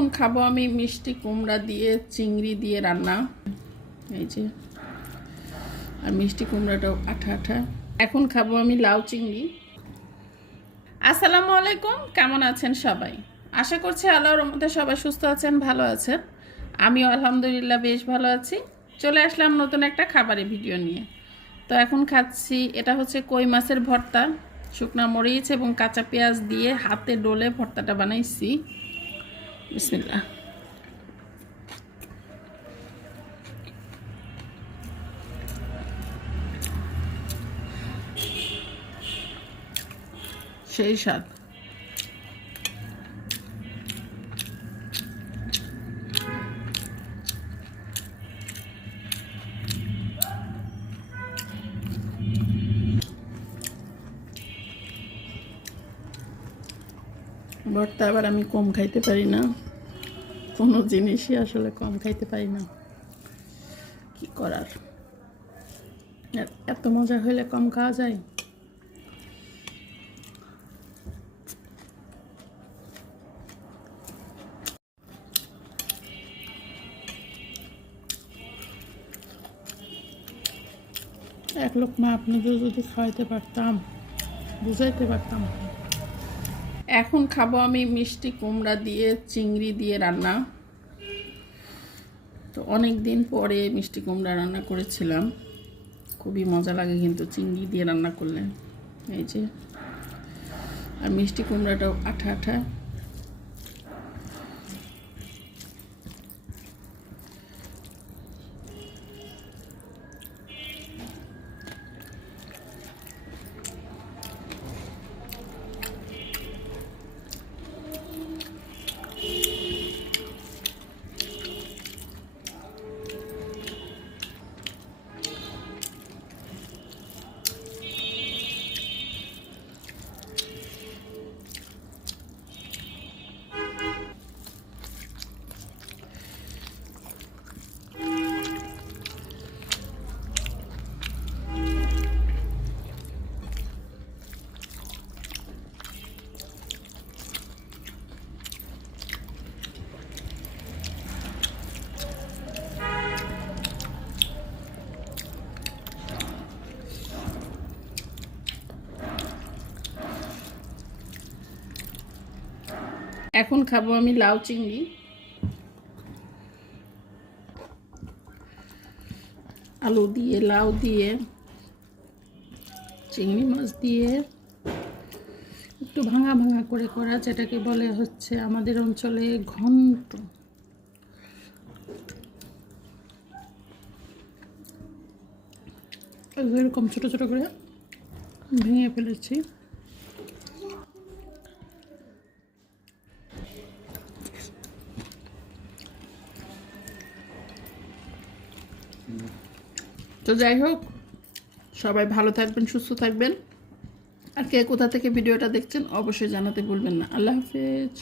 এখন খাবো আমি মিষ্টি কুমড়া দিয়ে চিংড়ি দিয়ে রান্না। এই যে, আর মিষ্টি কুমড়াটাও আঠা আঠা। এখন খাবো আমি লাউ চিংড়ি। আসসালামু আলাইকুম, কেমন আছেন সবাই? আশা করছি আল্লাহর রহমতে সবাই সুস্থ আছেন, ভালো আছেন। আমিও আলহামদুলিল্লাহ বেশ ভালো আছি। চলে আসলাম নতুন একটা খাবারের ভিডিও নিয়ে। তো এখন খাচ্ছি, এটা হচ্ছে কই মাছের ভর্তা, শুকনা মরিচ এবং কাঁচা পেঁয়াজ দিয়ে হাতে ডলে ভর্তাটা বানাইছি। বিসমিল্লাহ। সেই স্বাদ। ভর্তা আবার আমি কম খাইতে পারি না, কোনো জিনিসই আসলে কম খাইতে পারি না, কি করার। এত মজা হইলে কম খাওয়া যায়? এক লোক মা আপনাদের যদি খাওয়াইতে পারতাম, বুঝাইতে পারতাম। এখন খাবো আমি মিষ্টি কুমড়া দিয়ে চিংড়ি দিয়ে রান্না। তো অনেক দিন পরে মিষ্টি কুমড়া রান্না করেছিলাম, খুবই মজা লাগে কিন্তু চিংড়ি দিয়ে রান্না করলে। এই যে, আর মিষ্টি কুমড়াটাও আঠা আঠা। এখন খাবো আমি লাউ চিংড়ি। আলু দিয়ে, লাউ দিয়ে, চিংড়ি মাছ দিয়ে একটু ভাঙা ভাঙা করে করা, যেটাকে বলে হচ্ছে আমাদের অঞ্চলে ঘন্ট। এরকম ছোট ছোট করে ভেঙে ফেলেছি। তো যাই হোক, সবাই ভালো থাকবেন, সুস্থ থাকবেন। আর কে কোথা থেকে ভিডিওটা দেখছেন অবশ্যই জানাতে ভুলবেন না। আল্লাহ হাফেজ।